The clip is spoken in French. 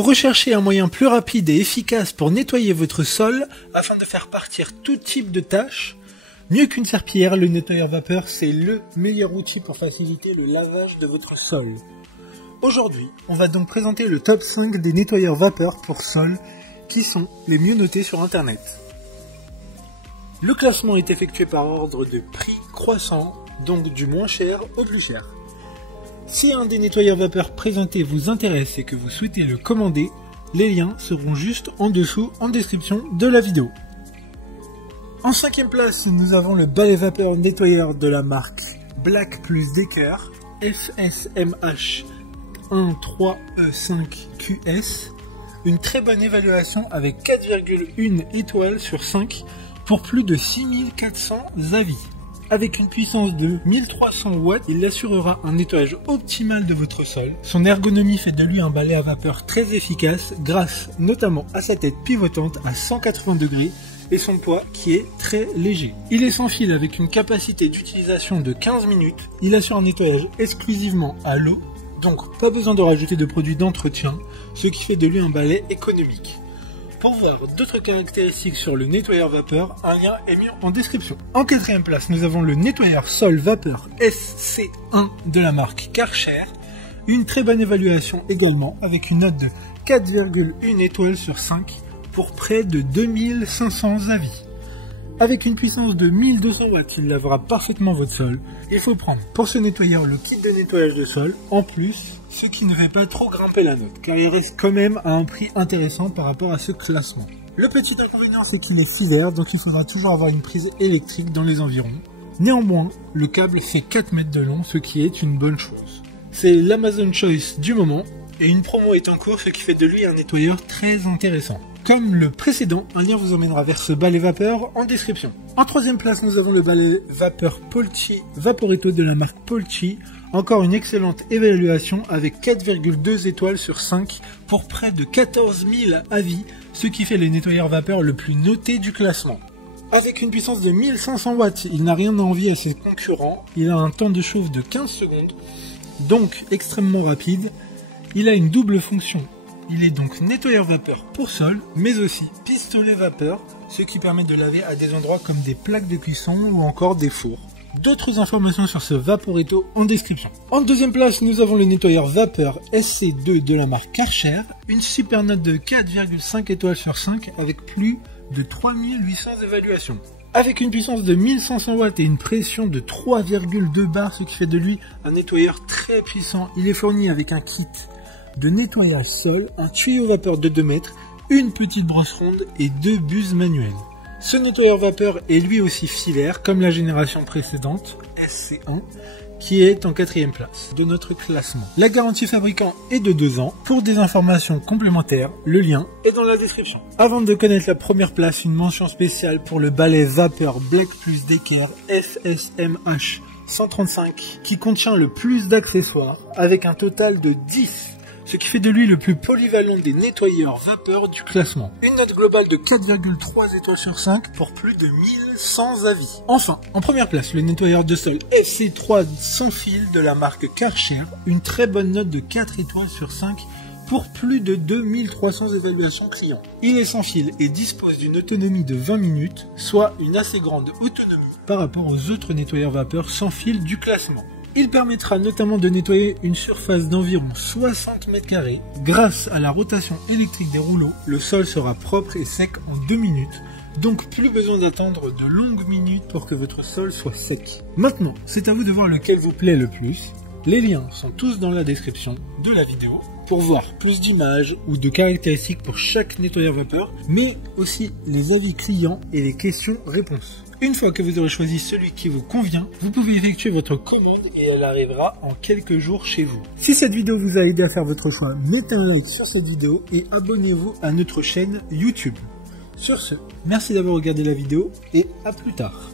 Vous recherchez un moyen plus rapide et efficace pour nettoyer votre sol afin de faire partir tout type de tâches? Mieux qu'une serpillière, le nettoyeur vapeur, c'est le meilleur outil pour faciliter le lavage de votre sol. Aujourd'hui, on va donc présenter le top 5 des nettoyeurs vapeur pour sol qui sont les mieux notés sur internet. Le classement est effectué par ordre de prix croissant, donc du moins cher au plus cher. Si un des nettoyeurs vapeur présentés vous intéresse et que vous souhaitez le commander, les liens seront juste en dessous en description de la vidéo. En 5e place, nous avons le balai vapeur nettoyeur de la marque Black + Decker FSMH 13E5QS. Une très bonne évaluation avec 4,1 étoiles sur 5 pour plus de 6400 avis. Avec une puissance de 1300 watts, il assurera un nettoyage optimal de votre sol. Son ergonomie fait de lui un balai à vapeur très efficace grâce notamment à sa tête pivotante à 180 degrés et son poids qui est très léger. Il est sans fil avec une capacité d'utilisation de 15 minutes. Il assure un nettoyage exclusivement à l'eau, donc pas besoin de rajouter de produits d'entretien, ce qui fait de lui un balai économique. Pour voir d'autres caractéristiques sur le nettoyeur vapeur, un lien est mis en description. En 4e place, nous avons le nettoyeur sol vapeur SC1 de la marque Karcher. Une très bonne évaluation également, avec une note de 4,1 étoiles sur 5 pour près de 2500 avis. Avec une puissance de 1200 watts, il lavera parfaitement votre sol. Il faut prendre pour ce nettoyeur le kit de nettoyage de sol, en plus, ce qui ne fait pas trop grimper la note, car il reste quand même à un prix intéressant par rapport à ce classement. Le petit inconvénient, c'est qu'il est filaire, donc il faudra toujours avoir une prise électrique dans les environs. Néanmoins, le câble fait 4 mètres de long, ce qui est une bonne chose. C'est l'Amazon Choice du moment, et une promo est en cours, ce qui fait de lui un nettoyeur très intéressant. Comme le précédent, un lien vous emmènera vers ce balai vapeur en description. En 3e place, nous avons le balai vapeur Polchi Vaporetto de la marque Polchi. Encore une excellente évaluation avec 4,2 étoiles sur 5 pour près de 14 000 avis, ce qui fait le nettoyeur vapeur le plus noté du classement. Avec une puissance de 1500 watts, il n'a rien à envier à ses concurrents. Il a un temps de chauffe de 15 secondes, donc extrêmement rapide. Il a une double fonction. Il est donc nettoyeur vapeur pour sol, mais aussi pistolet vapeur, ce qui permet de laver à des endroits comme des plaques de cuisson ou encore des fours. D'autres informations sur ce Vaporetto en description. En 2e place, nous avons le nettoyeur vapeur SC2 de la marque Karcher. Une super note de 4,5 étoiles sur 5 avec plus de 3800 évaluations. Avec une puissance de 1500 watts et une pression de 3,2 bars, ce qui fait de lui un nettoyeur très puissant. Il est fourni avec un kit de nettoyage sol, un tuyau vapeur de 2 mètres, une petite brosse ronde et 2 buses manuelles. Ce nettoyeur vapeur est lui aussi filaire comme la génération précédente, SC1, qui est en 4e place de notre classement. La garantie fabricant est de 2 ans. Pour des informations complémentaires, le lien est dans la description. Avant de connaître la première place, une mention spéciale pour le balai vapeur Black + Decker FSMH 135 qui contient le plus d'accessoires avec un total de 10. Ce qui fait de lui le plus polyvalent des nettoyeurs vapeur du classement. Une note globale de 4,3 étoiles sur 5 pour plus de 1100 avis. Enfin, en première place, le nettoyeur de sol FC3 sans fil de la marque Karcher. Une très bonne note de 4 étoiles sur 5 pour plus de 2300 évaluations clients. Il est sans fil et dispose d'une autonomie de 20 minutes, soit une assez grande autonomie par rapport aux autres nettoyeurs vapeur sans fil du classement. Il permettra notamment de nettoyer une surface d'environ 60 m². Grâce à la rotation électrique des rouleaux, le sol sera propre et sec en 2 minutes. Donc plus besoin d'attendre de longues minutes pour que votre sol soit sec. Maintenant, c'est à vous de voir lequel vous plaît le plus. Les liens sont tous dans la description de la vidéo pour voir plus d'images ou de caractéristiques pour chaque nettoyeur vapeur, mais aussi les avis clients et les questions-réponses. Une fois que vous aurez choisi celui qui vous convient, vous pouvez effectuer votre commande et elle arrivera en quelques jours chez vous. Si cette vidéo vous a aidé à faire votre choix, mettez un like sur cette vidéo et abonnez-vous à notre chaîne YouTube. Sur ce, merci d'avoir regardé la vidéo et à plus tard.